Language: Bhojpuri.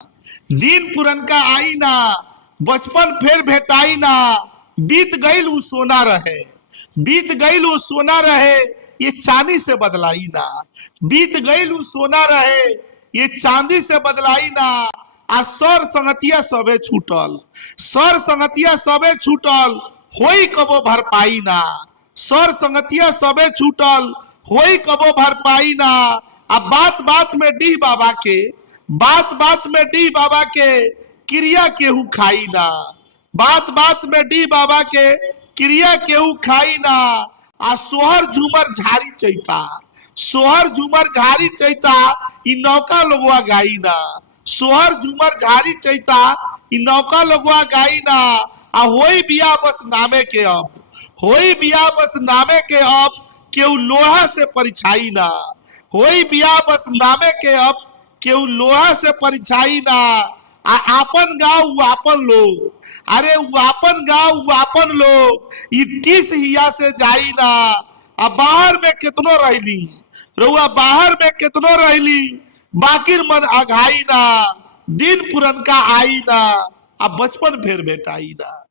दिन पुरनका आई ना, बचपन फेर भेटाई ना। बीत गईल उ सोना रहे, बीत गईल उ सोना रहे, ये चांदी से बदलाई ना। बीत गईल उ सोना रहे, ये चांदी से बदलाई ना। आ सर संगतिया सबे छूटल, सर संगतिया सबे छूटल, होई कबो भरपाई ना। सर संगतिया सबे छूटल, होई कबो भरपाई ना। आ बात बात में डी बाबा के, बात बात में डी बाबा के क्रिया केहू खाई ना। बात बात में डी बाबा के क्रिया केहू खाई ना। आ सोहर झूमर झारी चैता, सोहर झूमर झारी चैता, इ नौका लोगवा गाई ना। सोहर झूमर झारी चैता, इ नौका लोगवा गाई ना। आ होई बिया बस नामे के अब, होई बिया बस नामे के अब, केहू लोहा से परिछाई ना। होई बिया बस नामे के अब, केहू लोहा से परिछाई ना। आ आपन गाँव आपन लोग, अरे आपन गाँव आपन लोग, इ टीस हिया से जाई ना। आ बाहर में कितनो रहली, रउआ बाहर में कितनो रहली, बाकिर मन अघाई ना। दिन पुरनका आई ना, आ बचपन फेर भेटाई ना।